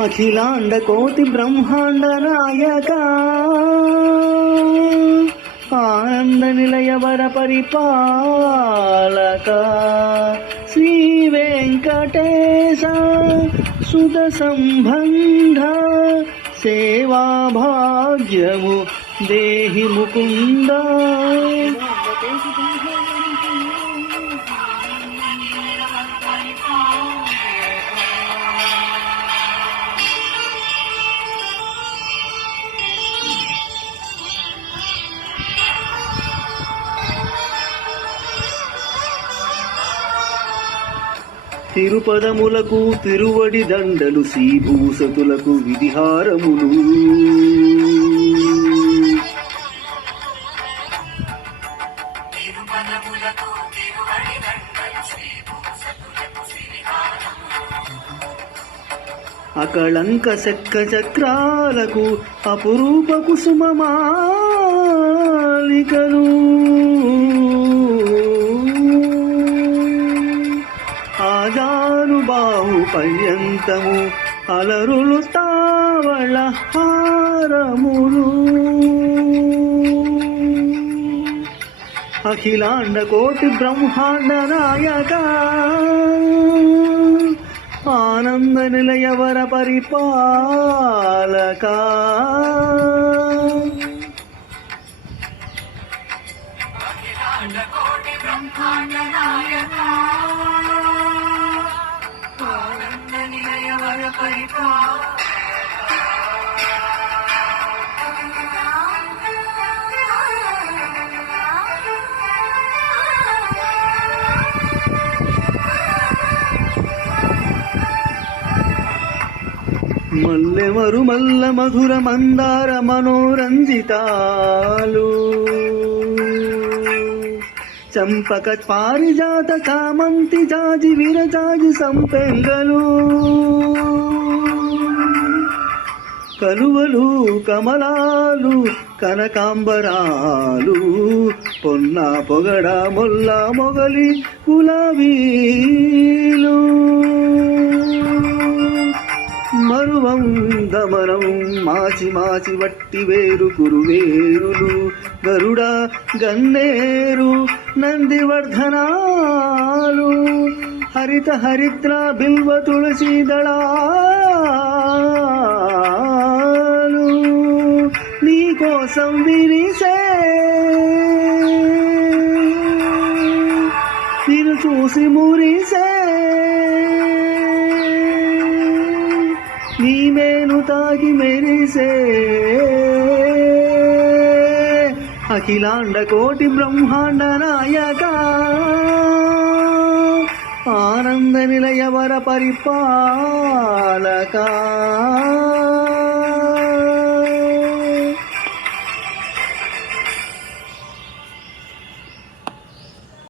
అఖిలాండ కోటి బ్రహ్మాండ నాయక ఆనంద నిలయవర పరిపాలక శ్రీ వెంకటేశ సుత సంబంధ సేవా భాగ్యము దేహి ముకుంద తిరుపదములకు తిరువడి దండలు శ్రీభూసతులకు విధిహారములు. అకళంక శక్క చక్రాలకు అపురూప ఆజానుబాహు సంగీతము అలరులు తావళ హారములు. అఖిలాండ కోటి బ్రహ్మాండ నాయక ఆనంద నిలయవర పరిపాలక. మల్లె మరు మల్ల మధుర మందార మనోరంజితాలు? చంపక పారిజాత కామంతి జాజి విరజాజి సంపెంగలు? కలువలు కమలాలు కనకాంబరాలు పొన్న పొగడ మొల్ల మొగలి గులాబీ దమనం మాచి మాచి వట్టి వేరు కురువేరులు గరుడ గన్నేరు నందివర్ధనాలు. హరిత హరిద్ర బిల్వ తులసి దళాలు. నీకోసం విరిసే. నిన్ను చూసి మురిసే. నీ మేలు తాగి మెరిసే అఖిలాండ కోటి బ్రహ్మాండ నాయక ఆనంద నిలయవర పరిపాలక